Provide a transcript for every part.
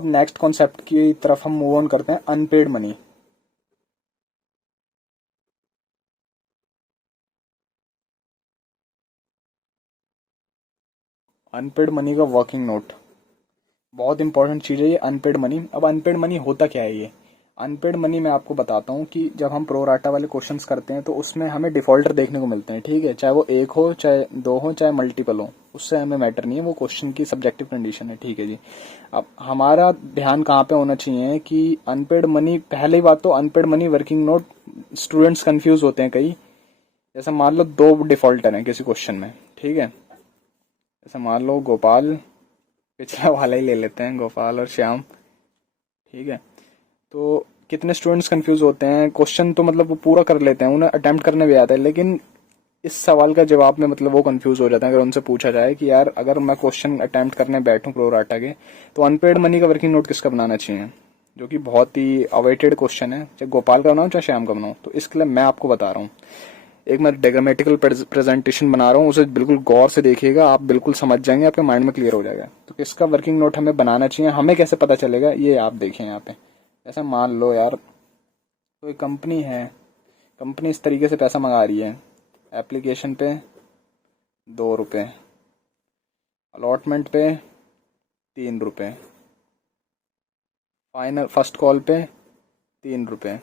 अब next concept की तरफ हम मूव ऑन करते हैं, अनपेड मनी। अनपेड मनी का वर्किंग नोट बहुत इंपॉर्टेंट चीज़ है ये अनपेड मनी। अब अनपेड मनी होता क्या है ये? अनपेड मनी मैं आपको बताता हूँ कि जब हम प्रो राटा वाले क्वेश्चंस करते हैं तो उसमें हमें डिफॉल्टर देखने को मिलते हैं, ठीक है, चाहे वो एक हो, चाहे दो हो, चाहे मल्टीपल हो, उससे हमें मैटर नहीं है, वो क्वेश्चन की सब्जेक्टिव कंडीशन है, ठीक है जी। अब हमारा ध्यान कहाँ पे होना चाहिए कि अनपेड मनी, पहली बात तो unpaid money working note students confuse होते हैं कई। जैसे मान लो दो डिफॉल्टर हैं किसी क्वेश्चन में, ठीक है, जैसे मान लो गोपाल, पिछला वाला ही ले लेते हैं, गोपाल और श्याम, ठीक है। तो कितने स्टूडेंट्स कंफ्यूज होते हैं, क्वेश्चन तो मतलब वो पूरा कर लेते हैं, उन्हें अटेम्प्ट करने भी आता है, लेकिन इस सवाल का जवाब में मतलब वो कंफ्यूज हो जाते हैं। अगर उनसे पूछा जाए कि यार अगर मैं क्वेश्चन अटेम्प्ट करने बैठूं प्रो राटा के, तो अनपेड मनी का वर्किंग नोट किसका बनाना चाहिए, जो कि बहुत ही अवेटेड क्वेश्चन है, चाहे गोपाल का बनाओ चाहे श्याम का बनाओ। तो इसके लिए मैं आपको बता रहा हूँ, एक मैं डायग्रामेटिकल प्रेजेंटेशन बना रहा हूँ, उसे बिल्कुल गौर से देखिएगा, आप बिल्कुल समझ जाएंगे, आपके माइंड में क्लियर हो जाएगा। तो किसका वर्किंग नोट हमें बनाना चाहिए, हमें कैसे पता चलेगा, ये आप देखिए यहाँ पे। जैसे मान लो यार कोई कंपनी है, कंपनी इस तरीके से पैसा मंगा रही है, एप्लीकेशन पे 2 रुपये, अलॉटमेंट पे 3 रुपये, फाइनल फर्स्ट कॉल पे 3 रुपये,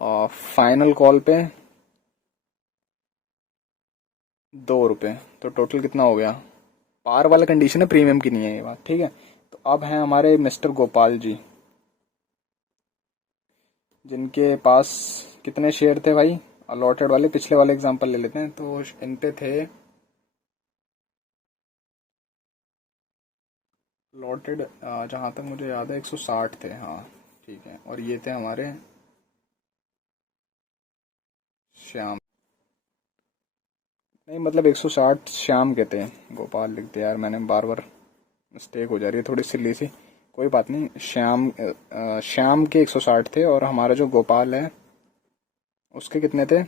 और फाइनल कॉल पे 2 रुपये। तो टोटल कितना हो गया? पार वाला कंडीशन है, प्रीमियम की नहीं है ये बात, ठीक है। तो अब हैं हमारे मिस्टर गोपाल जी, जिनके पास कितने शेयर थे भाई अलॉटेड वाले, पिछले वाले एग्जांपल ले लेते हैं। तो इन पे थे अलॉटेड, जहां तक मुझे याद है 160 थे, हाँ ठीक है। और ये थे हमारे श्याम, नहीं मतलब 160 श्याम के थे, गोपाल लिख दिया यार मैंने, बार बार मिस्टेक हो जा रही है थोड़ी सिली सी, कोई बात नहीं। श्याम के 160 थे, और हमारा जो गोपाल है उसके कितने थे,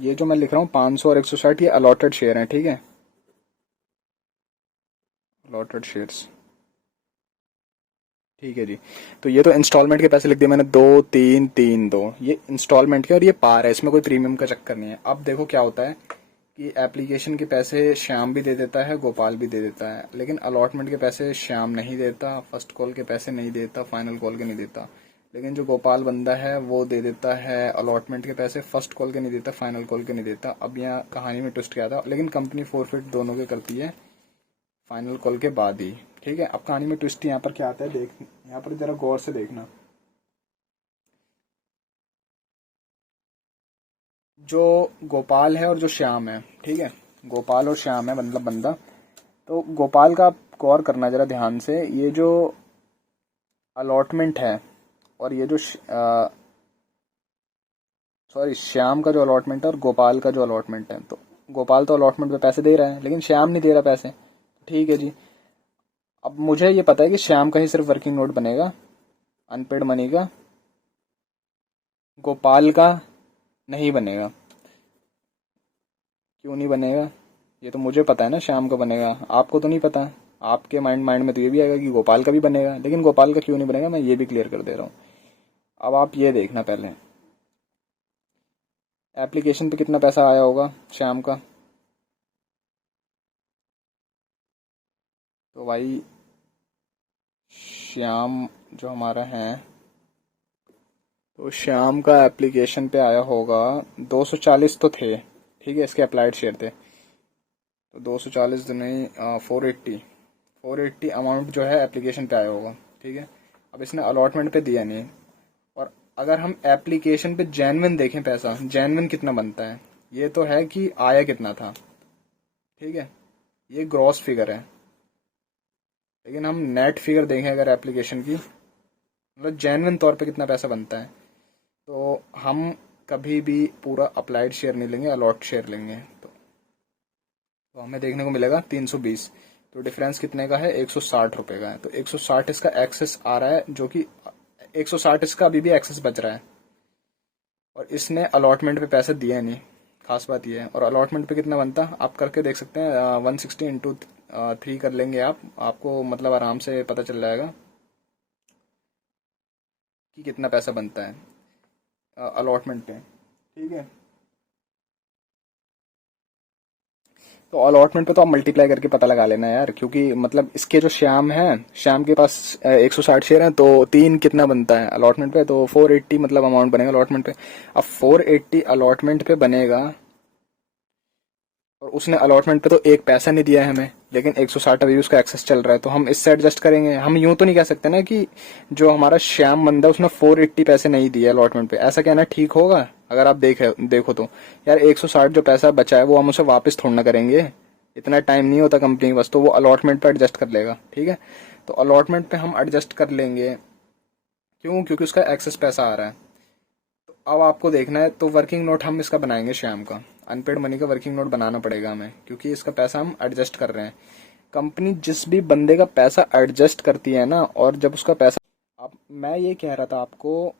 ये जो मैं लिख रहा हूँ 500 और 160, ये अलॉटेड शेयर हैं, ठीक है, अलॉटेड शेयर्स, ठीक है जी। तो ये तो इंस्टॉलमेंट के पैसे लिख दिए मैंने, 2 3 3 2, ये इंस्टॉलमेंट के, और ये पार है, इसमें कोई प्रीमियम का चक्कर नहीं है। अब देखो क्या होता है कि एप्लीकेशन के पैसे श्याम भी दे देता है, गोपाल भी दे देता है, लेकिन अलॉटमेंट के पैसे श्याम नहीं देता, फर्स्ट कॉल के पैसे नहीं देता, फाइनल कॉल के नहीं देता। लेकिन जो गोपाल बंदा है वो दे देता है अलॉटमेंट के पैसे, फर्स्ट कॉल के नहीं देता, फाइनल कॉल के नहीं देता। अब यहाँ कहानी में ट्विस्ट क्या था, लेकिन कंपनी फोरफिट दोनों के करती है फाइनल कॉल के बाद ही, ठीक है। अब कहानी में ट्विस्ट यहाँ पर क्या आता है, देख यहाँ पर जरा गौर से देखना। जो गोपाल है और जो श्याम है, ठीक है, गोपाल और श्याम है मतलब बंदा। तो गोपाल का आप गौर करना जरा ध्यान से, ये जो अलॉटमेंट है और ये जो सॉरी श्याम का जो अलॉटमेंट है और गोपाल का जो अलॉटमेंट है, तो गोपाल तो अलॉटमेंट पे पैसे दे रहा है, लेकिन श्याम नहीं दे रहा पैसे, ठीक है जी। अब मुझे ये पता है कि श्याम का ही सिर्फ वर्किंग नोट बनेगा अनपेड मनी का, गोपाल का नहीं बनेगा। क्यों नहीं बनेगा? ये तो मुझे पता है ना श्याम का बनेगा, आपको तो नहीं पता। आपके माइंड में तो ये भी आएगा कि गोपाल का भी बनेगा, लेकिन गोपाल का क्यों नहीं बनेगा मैं ये भी क्लियर कर दे रहा हूँ। अब आप ये देखना, पहले एप्लीकेशन पे कितना पैसा आया होगा श्याम का, तो भाई श्याम जो हमारा है, तो श्याम का एप्लीकेशन पे आया होगा 240 तो थे, ठीक है, इसके अप्लाइड शेयर थे। तो 240 दुनी 480 अमाउंट जो है एप्लीकेशन पे आया होगा, ठीक है। अब इसने अलॉटमेंट पे दिया नहीं, और अगर हम एप्लीकेशन पे जेन्युइन देखें पैसा, जेन्युइन कितना बनता है, ये तो है कि आया कितना था, ठीक है, ये ग्रॉस फिगर है। लेकिन हम नेट फिगर देखें अगर एप्लीकेशन की, मतलब जेन्युइन तौर पे कितना पैसा बनता है, तो हम कभी भी पूरा अप्लाइड शेयर नहीं लेंगे, अलॉट शेयर लेंगे। तो हमें देखने को मिलेगा 320। तो डिफरेंस कितने का है, 160 रुपए का है। तो 160 इसका एक्सेस आ रहा है, जो कि 160 इसका अभी भी एक्सेस बच रहा है, और इसने अलॉटमेंट पे पैसे दिए नहीं, खास बात ये है। और अलॉटमेंट पे कितना बनता है आप करके देख सकते हैं, 160 इंटू 3 कर लेंगे आप, आपको मतलब आराम से पता चल जाएगा कि कितना पैसा बनता है अलॉटमेंट पे। ठीक है, तो अलॉटमेंट पे तो आप मल्टीप्लाई करके पता लगा लेना यार, क्योंकि मतलब इसके जो श्याम है, श्याम के पास 160 शेयर हैं, तो 3 कितना बनता है अलॉटमेंट पे, तो 480 मतलब अमाउंट बनेगा अलॉटमेंट पे। अब 480 अलॉटमेंट पे बनेगा, और उसने अलॉटमेंट पे तो एक पैसा नहीं दिया है हमें, लेकिन 160 अभी उसका एक्सेस चल रहा है, तो हम इससे एडजस्ट करेंगे। हम यूं तो नहीं कह सकते ना कि जो हमारा श्याम बंदा उसने 480 पैसे नहीं दिए अलॉटमेंट पे, ऐसा कहना ठीक होगा? अगर आप देखो तो यार 160 जो पैसा बचा है वो हम उसे वापस थोड़ा ना करेंगे, इतना टाइम नहीं होता कंपनी के पास, तो वो अलॉटमेंट पे एडजस्ट कर लेगा। ठीक है, तो अलॉटमेंट पे हम एडजस्ट कर लेंगे, क्यों? क्योंकि उसका एक्सेस पैसा आ रहा है। अब आपको देखना है, तो वर्किंग नोट हम इसका बनाएंगे श्याम का, अनपेड मनी का वर्किंग नोट बनाना पड़ेगा हमें, क्योंकि इसका पैसा हम एडजस्ट कर रहे हैं। कंपनी जिस भी बंदे का पैसा एडजस्ट करती है ना, और जब उसका पैसा, अब मैं ये कह रहा था आपको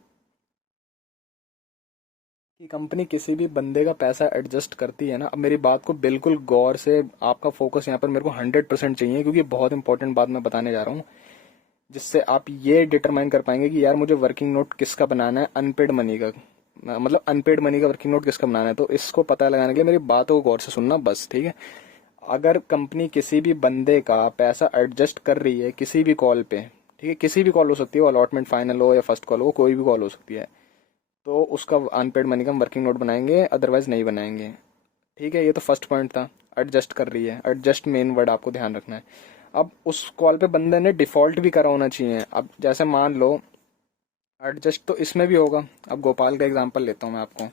कि कंपनी किसी भी बंदे का पैसा एडजस्ट करती है ना, अब मेरी बात को बिल्कुल गौर से, आपका फोकस यहाँ पर मेरे को 100% चाहिए, क्योंकि बहुत इंपॉर्टेंट बात मैं बताने जा रहा हूँ, जिससे आप ये डिटरमाइन कर पाएंगे कि यार मुझे वर्किंग नोट किसका बनाना है, अनपेड मनी का, मतलब अनपेड मनी का वर्किंग नोट किसका बनाना है। तो इसको पता लगाने के लिए मेरी बातों को गौर से सुनना बस, ठीक है? अगर कंपनी किसी भी बंदे का पैसा एडजस्ट कर रही है किसी भी कॉल पे, ठीक है, किसी भी कॉल हो सकती है, वो अलॉटमेंट फाइनल हो या फर्स्ट कॉल हो, कोई भी कॉल हो सकती है, तो उसका अनपेड मनी का वर्किंग नोट बनाएंगे, अदरवाइज नहीं बनाएंगे। ठीक है, ये तो फर्स्ट पॉइंट था, एडजस्ट कर रही है, एडजस्ट मेन वर्ड आपको ध्यान रखना है। अब उस कॉल पे बंदे ने डिफॉल्ट भी करा होना चाहिए। अब जैसे मान लो एडजस्ट तो इसमें भी होगा, अब गोपाल का एग्जांपल लेता हूँ मैं आपको।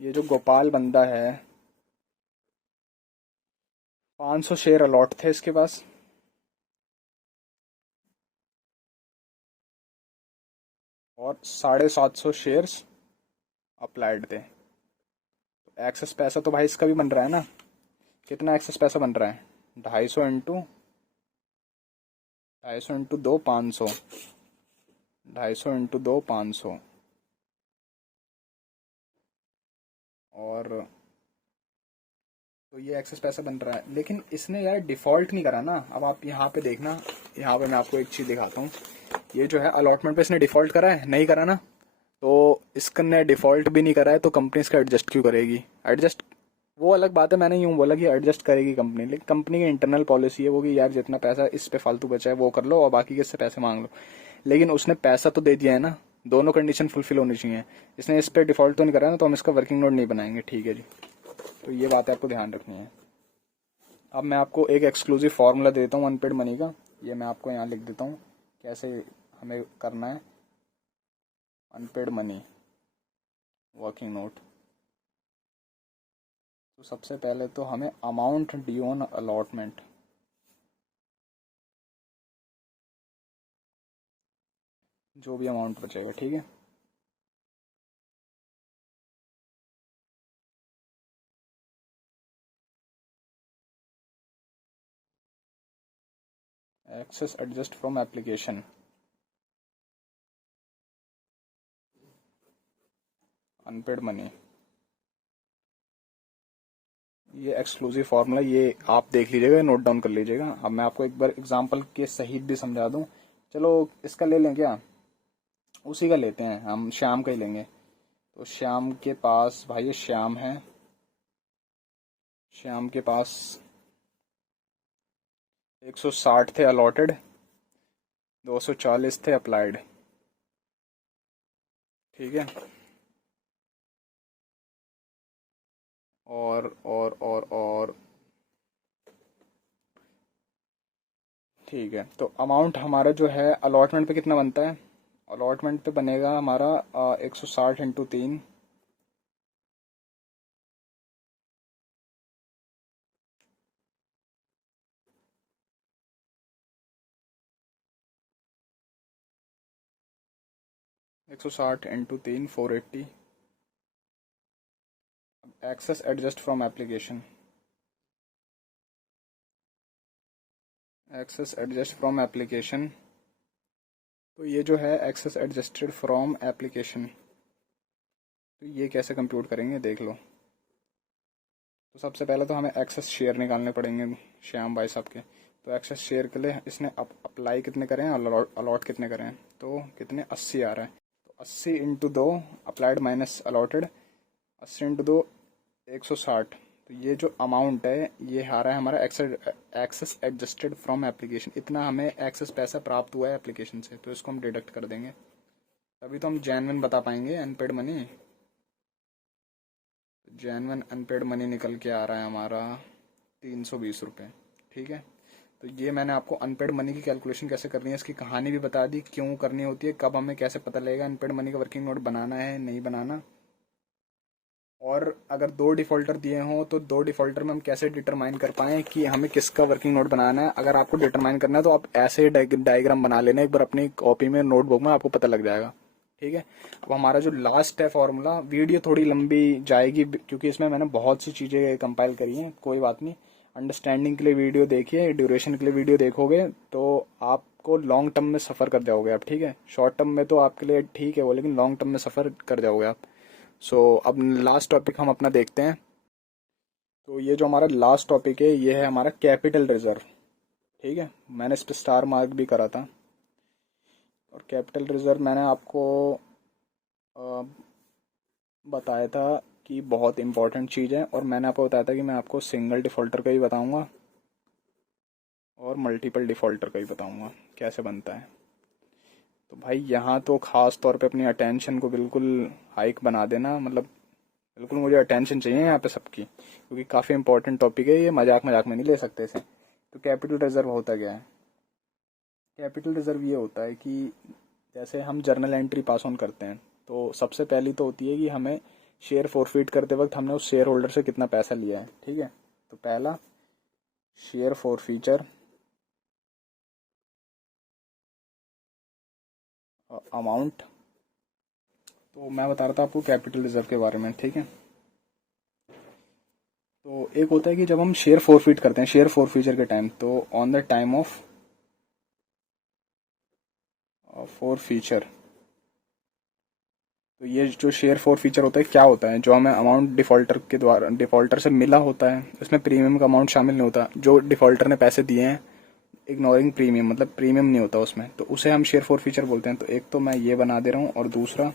ये जो गोपाल बंदा है, 500 शेयर अलॉट थे इसके पास, और 750 शेयर्स अप्लाइड थे। एक्सेस पैसा तो भाई इसका भी बन रहा है ना, कितना एक्सेस पैसा बन रहा है? 250 इंटू 500, 250 इंटू 2 500, और तो ये एक्सेस पैसा बन रहा है। लेकिन इसने यार डिफॉल्ट नहीं करा ना। अब आप यहाँ पे देखना, यहाँ पे मैं आपको एक चीज दिखाता हूँ, ये जो है अलॉटमेंट पे इसने डिफॉल्ट करा है? नहीं करा ना। तो इसने डिफॉल्ट भी नहीं करा है, तो कंपनी इसका एडजस्ट क्यों करेगी? एडजस्ट वो अलग बात है, मैंने यूं बोला कि एडजस्ट करेगी कंपनी, लेकिन कंपनी की इंटरनल पॉलिसी है वो कि यार जितना पैसा इस पे फालतू बचा है वो कर लो और बाकी किससे पैसे मांग लो। लेकिन उसने पैसा तो दे दिया है ना, दोनों कंडीशन फुलफिल होनी चाहिए। इसने इस पे डिफॉल्ट तो नहीं करा ना, तो हम इसका वर्किंग नोट नहीं बनाएंगे। ठीक है जी, तो ये बात आपको ध्यान रखनी है। अब मैं आपको एक एक्सक्लूसिव फार्मूला देता हूँ अनपेड मनी का, ये मैं आपको यहाँ लिख देता हूँ कैसे हमें करना है अनपेड मनी वर्किंग नोट। तो सबसे पहले तो हमें अमाउंट ड्यू ऑन अलॉटमेंट, जो भी अमाउंट बचेगा, ठीक है, excess adjust from application, unpaid money, ये एक्सक्लूसिव फार्मूला, ये आप देख लीजिएगा, नोट डाउन कर लीजिएगा। अब मैं आपको एक बार एग्जांपल के सहित भी समझा दूं। चलो इसका ले लें क्या, उसी का लेते हैं, हम श्याम का ही लेंगे। तो श्याम के पास, भाई ये श्याम है, श्याम के पास 160 थे अलॉटेड, 240 थे अप्लाइड, ठीक है, और ठीक है। तो अमाउंट हमारा जो है अलॉटमेंट पे कितना बनता है, अलॉटमेंट पे बनेगा हमारा 160 into 3, 160 into 3 480। Excess adjust from application, excess adjust from application, तो ये जो है एक्सेस एडजस्टेड फ्रॉम एप्लीकेशन, तो ये कैसे कंप्यूट करेंगे देख लो। तो सबसे पहले तो हमें एक्सेस शेयर निकालने पड़ेंगे श्याम भाई साहब के। तो एक्सेस शेयर के लिए इसने अप्लाई कितने करें और अलॉट कितने करें, तो कितने 80 आ रहा है। तो 80 into 2 applied minus allotted, 80 into 2 160। तो ये जो अमाउंट है ये आ रहा है हमारा एक्सेस एडजस्टेड फ्रॉम एप्लीकेशन। इतना हमें एक्सेस पैसा प्राप्त हुआ है एप्लीकेशन से, तो इसको हम डिडक्ट कर देंगे, तभी तो हम जेन्युइन बता पाएंगे unpaid money. Genuine unpaid money निकल के आ रहा है हमारा 320 रुपये। ठीक है, तो ये मैंने आपको अनपेड मनी की कैलकुलेशन कैसे करनी है इसकी कहानी भी बता दी, क्यों करनी होती है, कब हमें कैसे पता लगेगा अनपेड मनी का वर्किंग नोट बनाना है नहीं बनाना। और अगर 2 डिफॉल्टर दिए हों तो 2 डिफॉल्टर में हम कैसे डिटरमाइन कर पाएं कि हमें किसका वर्किंग नोट बनाना है। अगर आपको डिटरमाइन करना है तो आप ऐसे डायग्राम बना लेना एक बार अपनी कॉपी में, नोटबुक में, आपको पता लग जाएगा। ठीक है, अब हमारा जो लास्ट है फॉर्मूला, वीडियो थोड़ी लंबी जाएगी क्योंकि इसमें मैंने बहुत सी चीज़ें कंपाइल करी हैं, कोई बात नहीं। अंडरस्टैंडिंग के लिए वीडियो देखिए, ड्यूरेशन के लिए वीडियो देखोगे तो आपको लॉन्ग टर्म में सफ़र कर जाओगे आप। ठीक है, शॉर्ट टर्म में तो आपके लिए ठीक है वो, लेकिन लॉन्ग टर्म में सफ़र कर जाओगे आप। अब लास्ट टॉपिक हम अपना देखते हैं। तो ये जो हमारा लास्ट टॉपिक है ये है हमारा कैपिटल रिजर्व। ठीक है, मैंने इस पर स्टार मार्क भी करा था। और कैपिटल रिजर्व मैंने आपको बताया था कि बहुत इंपॉर्टेंट चीज़ है, और मैंने आपको बताया था कि मैं आपको सिंगल डिफ़ॉल्टर का ही बताऊंगा और मल्टीपल डिफ़ॉल्टर का ही बताऊंगा कैसे बनता है। तो भाई यहाँ तो ख़ास तौर पे अपनी अटेंशन को बिल्कुल हाइक बना देना, मतलब बिल्कुल मुझे अटेंशन चाहिए यहाँ पे सबकी, क्योंकि काफ़ी इंपॉर्टेंट टॉपिक है ये, मजाक मजाक में नहीं ले सकते इसे। तो कैपिटल रिजर्व होता क्या है? कैपिटल रिजर्व ये होता है कि जैसे हम जर्नल एंट्री पास ऑन करते हैं तो सबसे पहली तो होती है कि हमें शेयर फॉरफिट करते वक्त हमने उस शेयर होल्डर से कितना पैसा लिया है। ठीक है, तो पहला शेयर फॉरफीचर अमाउंट। तो मैं बता रहा था आपको कैपिटल रिजर्व के बारे में। ठीक है, तो एक होता है कि जब हम शेयर फॉरफिट करते हैं शेयर फॉरफीचर के टाइम, तो on the time of forfeiture, तो ये जो शेयर फॉर फीचर होता है क्या होता है, जो हमें अमाउंट डिफॉल्टर के द्वारा डिफॉल्टर से मिला होता है, इसमें प्रीमियम का अमाउंट शामिल नहीं होता, जो डिफॉल्टर ने पैसे दिए हैं इग्नोरिंग प्रीमियम, मतलब प्रीमियम नहीं होता उसमें, तो उसे हम शेयर फॉर फीचर बोलते हैं। तो एक तो मैं ये बना दे रहा हूँ, और दूसरा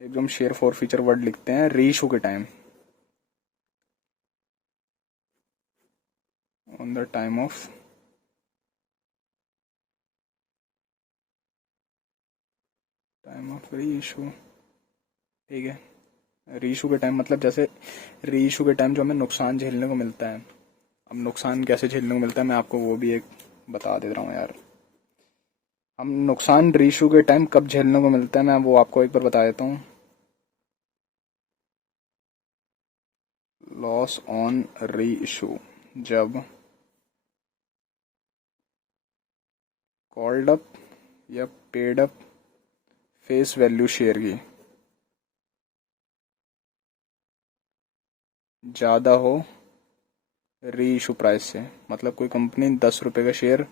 एक जो हम शेयर फॉर फीचर वर्ड लिखते हैं रीइशू के time, on the time of reissue. ठीक है, रीइशू के टाइम मतलब जैसे रीइशू के टाइम जो हमें नुकसान झेलने को मिलता है। अब नुकसान कैसे झेलने को मिलता है मैं आपको वो भी एक बता दे रहा हूँ यार। हम नुकसान रीइशू के टाइम कब झेलने को मिलता है मैं वो आपको एक बार बता देता हूँ। लॉस ऑन रीइशू, जब कॉल्ड अप या paid up face value share की ज़्यादा हो री इशू प्राइस से, मतलब कोई कंपनी 10 रुपये का शेयर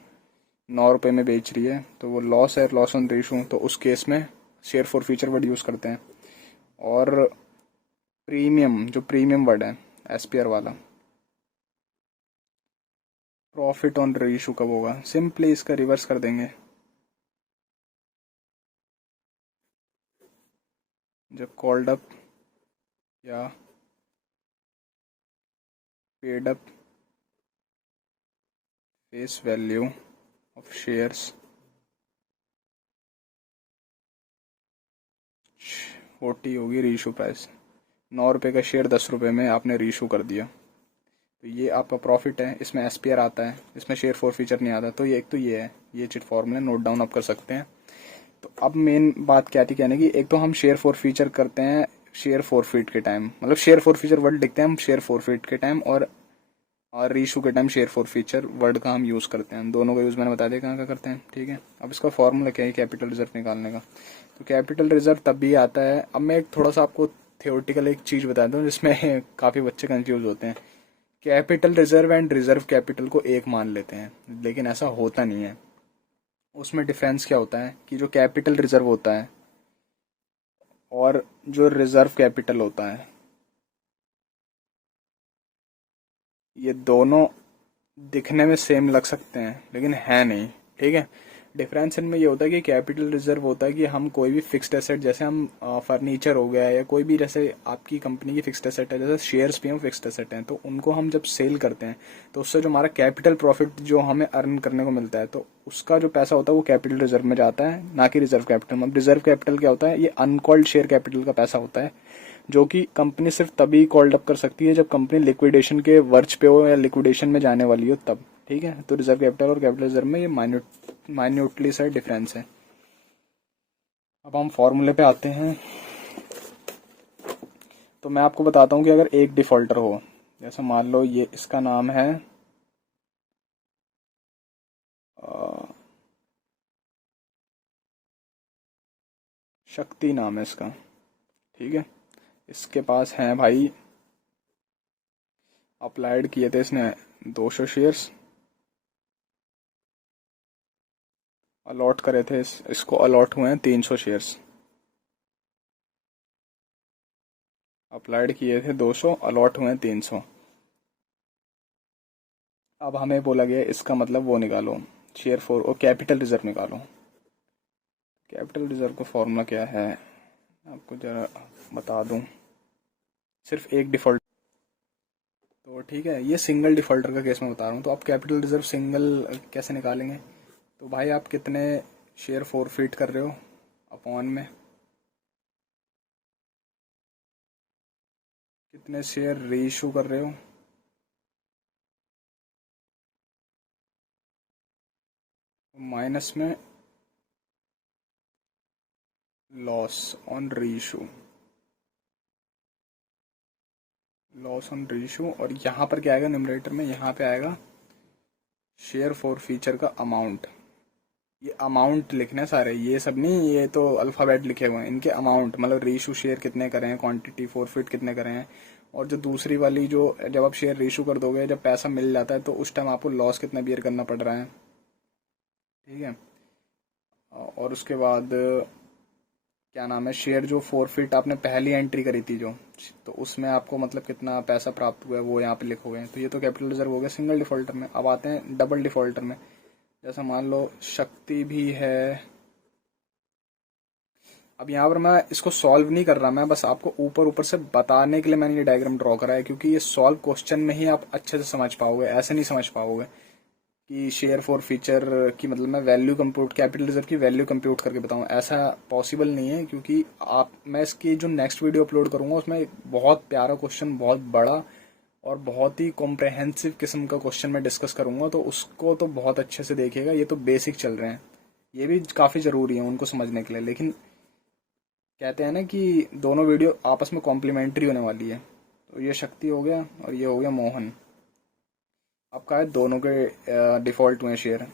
9 रुपये में बेच रही है तो वो लॉस है, लॉस ऑन री इशू, तो उस केस में share for future word use करते हैं। और प्रीमियम, जो प्रीमियम वर्ड है एसपीआर वाला, प्रॉफिट ऑन री इशू कब होगा, सिंपली इसका रिवर्स कर देंगे, जब कॉल्ड अप या paid up face value of shares 40 होगी रीइशू प्राइस। 9 रुपये का शेयर 10 रुपये में आपने रीइशू कर दिया, तो ये आपका प्रॉफिट है। इसमें एसपीआर आता है, इसमें शेयर फॉर फीचर नहीं आता। तो ये एक तो ये है, ये चिट फॉर्मूला नोट डाउन आप कर सकते हैं। तो अब मेन बात क्या थी कहने की, एक तो हम शेयर फॉर फीचर करते हैं शेयर फॉरफिट के टाइम, मतलब शेयर फॉर फीचर वर्ड लिखते हैं हम शेयर फॉरफिट के टाइम, और रीइशू के time share for feature word का हम यूज़ करते हैं। दोनों का यूज़ मैंने बता दिया कहाँ का करते हैं। ठीक है, अब इसका फॉर्मूला क्या है कैपिटल रिजर्व निकालने का। तो कैपिटल रिजर्व तब भी आता है, अब मैं एक थोड़ा सा आपको थियोरटिकल एक चीज़ बता दूँ जिसमें काफ़ी बच्चे कंफ्यूज होते हैं। Capital reserve and reserve capital को एक मान लेते हैं, लेकिन ऐसा होता नहीं है। उसमें डिफरेंस क्या होता है कि जो कैपिटल रिजर्व होता है और जो रिजर्व कैपिटल होता है, ये दोनों दिखने में सेम लग सकते हैं लेकिन है नहीं, ठीक है। डिफरेंस इनमें ये होता है कि कैपिटल रिजर्व होता है कि हम कोई भी फिक्स्ड एसेट, जैसे हम फर्नीचर हो गया या कोई भी, जैसे आपकी कंपनी की फिक्स्ड एसेट है, जैसे शेयर्स भी हम फिक्स्ड एसेट हैं, तो उनको हम जब सेल करते हैं तो उससे जो हमारा कैपिटल प्रॉफिट जो हमें अर्न करने को मिलता है, तो उसका जो पैसा होता है वो कैपिटल रिजर्व में जाता है, ना कि रिजर्व कैपिटल में। रिजर्व कैपिटल क्या होता है? ये अनकॉल्ड शेयर कैपिटल का पैसा होता है, जो कि कंपनी सिर्फ तभी कॉल्ड अप कर सकती है जब कंपनी लिक्विडेशन के वर्च पे हो या लिक्विडेशन में जाने वाली हो तब, ठीक है। तो रिजर्व कैपिटल और कैपिटल रिजर्व में ये माइन्यूटली सा डिफरेंस है। अब हम फॉर्मूले पे आते हैं। तो मैं आपको बताता हूँ कि अगर एक डिफॉल्टर हो, जैसे मान लो ये इसका नाम है शक्ति, नाम है इसका, ठीक है। इसके पास है भाई, अप्लाइड किए थे इसने 200 शेयर्स, अलॉट करे थे इसको अलॉट हुए हैं 300 शेयर्स। अप्लाइड किए थे 200, अलॉट हुए हैं 300। अब हमें बोला गया इसका मतलब वो निकालो, शेयर फॉर और कैपिटल रिजर्व निकालो। कैपिटल रिजर्व का फॉर्मूला क्या है आपको जरा बता दूं, सिर्फ एक डिफॉल्ट, तो ठीक है, ये सिंगल डिफॉल्टर का केस में बता रहा हूँ। तो आप कैपिटल रिजर्व सिंगल कैसे निकालेंगे? तो भाई आप कितने शेयर फॉरफिट कर रहे हो अपॉन में कितने शेयर रीइशू कर रहे हो, माइनस में loss on reissue, loss on reissue. और यहाँ पर क्या आएगा न्यूमरेटर में? यहाँ पे आएगा शेयर फॉर फीचर का अमाउंट। ये अमाउंट लिखना है सारे, ये सब नहीं, ये तो अल्फाबेट लिखे हुए हैं, इनके अमाउंट मतलब रीइशू शेयर कितने करे हैं, क्वांटिटी फॉरफिट कितने करे हैं, और जो दूसरी वाली जो जब आप शेयर रीइशू कर दोगे, जब पैसा मिल जाता है तो उस टाइम आपको लॉस कितना बियर करना पड़ रहा है, ठीक है। और उसके बाद क्या नाम है, शेयर जो फॉरफिट आपने पहली एंट्री करी थी जो, तो उसमें आपको मतलब कितना पैसा प्राप्त हुआ है वो यहाँ पे लिखोगे। तो ये तो कैपिटल रिजर्व हो गया सिंगल डिफॉल्टर में। अब आते हैं डबल डिफॉल्टर में। जैसा मान लो शक्ति भी है। अब यहाँ पर मैं इसको सॉल्व नहीं कर रहा, मैं बस आपको ऊपर ऊपर से बताने के लिए मैंने ये डायग्राम ड्रॉ करा है, क्योंकि ये सॉल्व क्वेश्चन में ही आप अच्छे से समझ पाओगे, ऐसे नहीं समझ पाओगे कि शेयर फॉर फीचर की मतलब मैं वैल्यू कंप्यूट, कैपिटल रिजर्व की वैल्यू कंप्यूट करके बताऊं, ऐसा पॉसिबल नहीं है। क्योंकि आप, मैं इसकी जो नेक्स्ट वीडियो अपलोड करूंगा उसमें बहुत प्यारा क्वेश्चन, बहुत बड़ा और बहुत ही कॉम्प्रहेंसिव किस्म का क्वेश्चन मैं डिस्कस करूंगा, तो उसको तो बहुत अच्छे से देखिएगा। ये तो बेसिक चल रहे हैं, ये भी काफी जरूरी है उनको समझने के लिए, लेकिन कहते हैं ना कि दोनों वीडियो आपस में कॉम्प्लीमेंट्री होने वाली है। तो ये शक्ति हो गया और ये हो गया मोहन। अब कहा है दोनों के डिफॉल्ट हुए शेयर,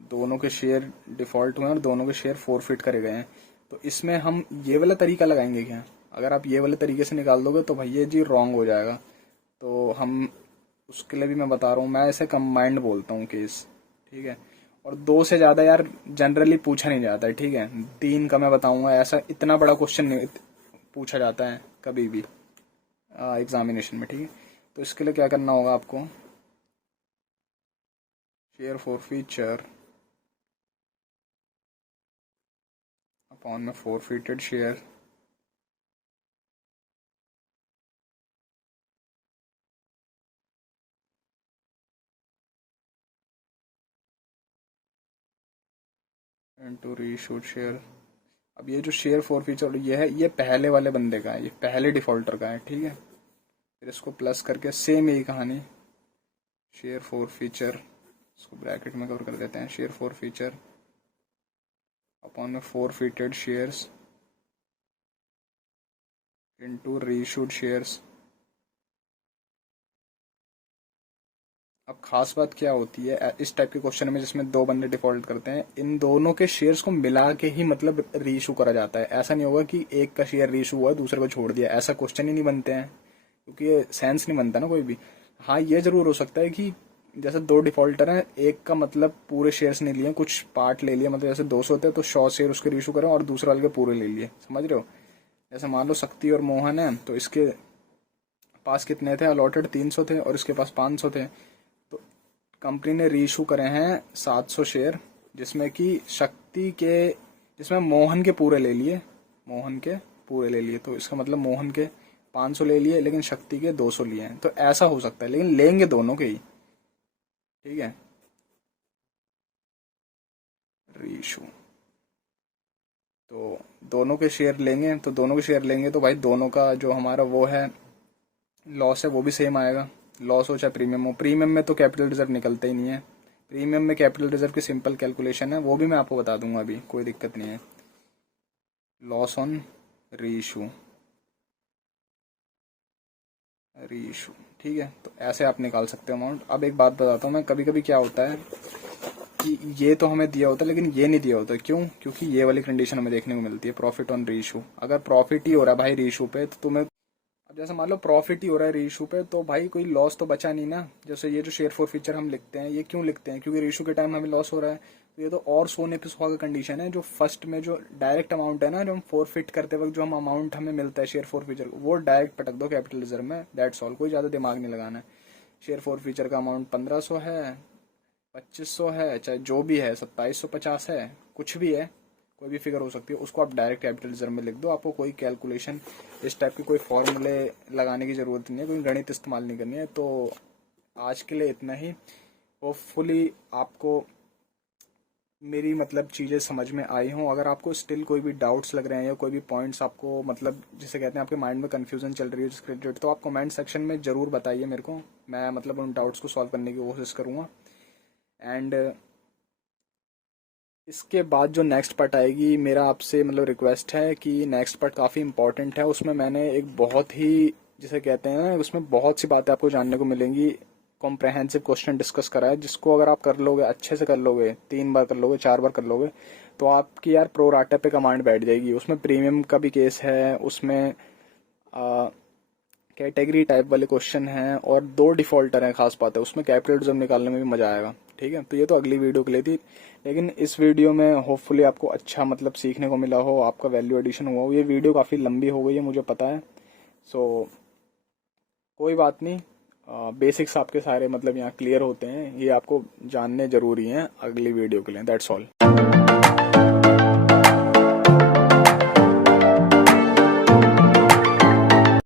दोनों के शेयर डिफॉल्ट हुए और दोनों के शेयर फॉरफिट करे गए हैं। तो इसमें हम ये वाला तरीका लगाएंगे क्या? अगर आप ये वाले तरीके से निकाल दोगे तो भैया जी रॉन्ग हो जाएगा। तो हम उसके लिए भी मैं बता रहा हूँ, मैं इसे कंबाइंड बोलता हूँ केस, ठीक है। और 2 से ज़्यादा यार जनरली पूछा नहीं जाता है, ठीक है। 3 का मैं बताऊंगा, ऐसा इतना बड़ा क्वेश्चन नहीं पूछा जाता है कभी भी एग्जामिनेशन में, ठीक है। तो इसके लिए क्या करना होगा आपको, शेयर फॉर फीचर अपॉन में forfeited share into reissued share. अब ये जो शेयर फॉर फीचर ये है, ये पहले वाले बंदे का है, ये पहले डिफॉल्टर का है, ठीक है। फिर इसको प्लस करके सेम यही कहानी, शेयर फॉर फीचर, इसको ब्रैकेट में कवर कर देते हैं, शेयर फॉर फीचर अपॉन में forfeited shares into reissued shares. अब खास बात क्या होती है इस टाइप के क्वेश्चन में जिसमें 2 बंदे डिफॉल्ट करते हैं, इन दोनों के शेयर्स को मिला के ही मतलब रीइशू करा जाता है। ऐसा नहीं होगा कि एक का शेयर रीइशू हुआ दूसरे को छोड़ दिया, ऐसा क्वेश्चन ही नहीं बनते हैं, क्योंकि ये सेंस नहीं बनता ना कोई भी। हाँ ये जरूर हो सकता है कि जैसे 2 डिफॉल्टर हैं, एक का मतलब पूरे शेयर्स नहीं लिए, कुछ पार्ट ले लिया, मतलब जैसे 200 होते हैं तो 100 शेयर उसके रीइशू करें और दूसरे वाले के पूरे ले लिए, समझ रहे हो। जैसे मान लो शक्ति और मोहन है, तो इसके पास कितने थे अलॉटेड, 300 थे और इसके पास 500 थे। तो कंपनी ने रीइशू करे हैं 700 शेयर, जिसमें कि शक्ति के, जिसमें मोहन के पूरे ले लिए, मोहन के पूरे ले लिए, तो इसका मतलब मोहन के 500 ले लिए लेकिन शक्ति के 200 लिए हैं। तो ऐसा हो सकता है, लेकिन लेंगे दोनों के ही, ठीक है। रीइशू तो दोनों के शेयर लेंगे, तो दोनों के शेयर लेंगे तो भाई दोनों का जो हमारा वो है लॉस है वो भी सेम आएगा। लॉस हो चाहे प्रीमियम हो, प्रीमियम में तो कैपिटल रिजर्व निकलते ही नहीं है। प्रीमियम में कैपिटल रिजर्व की सिंपल कैलकुलेशन है, वो भी मैं आपको बता दूंगा, अभी कोई दिक्कत नहीं है। लॉस ऑन रीइशू, रीइशू, ठीक है। तो ऐसे आप निकाल सकते हो अमाउंट। अब एक बात बताता हूँ मैं, कभी कभी क्या होता है कि ये तो हमें दिया होता है लेकिन ये नहीं दिया होता। क्यों? क्योंकि ये वाली कंडीशन हमें देखने को मिलती है, प्रॉफिट ऑन रीइशू। अगर प्रॉफिट ही हो रहा है भाई रीइशू पे, तो तुम्हें, अब जैसे मान लो प्रॉफिट ही हो रहा है रीइशू पे, तो भाई कोई लॉस तो बचा नहीं ना। जैसे ये जो शेयर फॉर फीचर हम लिखते हैं, ये क्यों लिखते हैं? क्योंकि रीइशू के टाइम हमें लॉस हो रहा है। तो ये तो और सोने पे सुहागा कंडीशन है। जो फर्स्ट में जो डायरेक्ट अमाउंट है ना, जो हम फोरफिट करते वक्त जो हम अमाउंट हमें मिलता है शेयर फॉर फीचर, वो डायरेक्ट पटक दो कैपिटल रिजर्व में, दैट्स ऑल। कोई ज्यादा दिमाग नहीं लगाना है। शेयर फॉर फीचर का अमाउंट 1500 है, 2500 है, चाहे जो भी है, 2750 है, कुछ भी है, कोई भी फिगर हो सकती है, उसको आप डायरेक्ट कैपिटल रिजर्व में लिख दो। आपको कोई कैलकुलेशन इस टाइप की, कोई फॉर्मूले लगाने की जरूरत नहीं है, कोई गणित इस्तेमाल नहीं करनी है। तो आज के लिए इतना ही। होपफुली आपको मेरी मतलब चीज़ें समझ में आई हों। अगर आपको स्टिल कोई भी डाउट्स लग रहे हैं या कोई भी पॉइंट्स आपको मतलब जिसे कहते हैं आपके माइंड में कन्फ्यूजन चल रही है जिसके रिलेटेड, तो आप कमेंट सेक्शन में ज़रूर बताइए मेरे को। मैं मतलब उन डाउट्स को सॉल्व करने की कोशिश करूँगा। एंड इसके बाद जो नेक्स्ट पार्ट आएगी, मेरा आपसे मतलब रिक्वेस्ट है कि नेक्स्ट पार्ट काफ़ी इंपॉर्टेंट है। उसमें मैंने एक बहुत ही जिसे कहते हैं ना, उसमें बहुत सी बातें आपको जानने को मिलेंगी। कॉम्प्रहेंसिव क्वेश्चन डिस्कस करा है, जिसको अगर आप कर लोगे, अच्छे से कर लोगे, 3 बार कर लोगे, 4 बार कर लोगे, तो आपकी यार प्रो राटा पे कमांड बैठ जाएगी। उसमें प्रीमियम का भी केस है, उसमें कैटेगरी टाइप वाले क्वेश्चन हैं, और 2 डिफॉल्टर हैं। खास बात है उसमें कैपिटल रिजर्व निकालने में भी मजा आएगा, ठीक है। तो ये तो अगली वीडियो के लिए थी, लेकिन इस वीडियो में होपफुली आपको अच्छा मतलब सीखने को मिला हो, आपका वैल्यू एडिशन हुआ हो। ये वीडियो काफ़ी लंबी हो गई है मुझे पता है, सो कोई बात नहीं। बेसिक्स आपके सारे मतलब यहाँ क्लियर होते हैं, ये आपको जानने जरूरी हैं अगली वीडियो के लिए। That's all.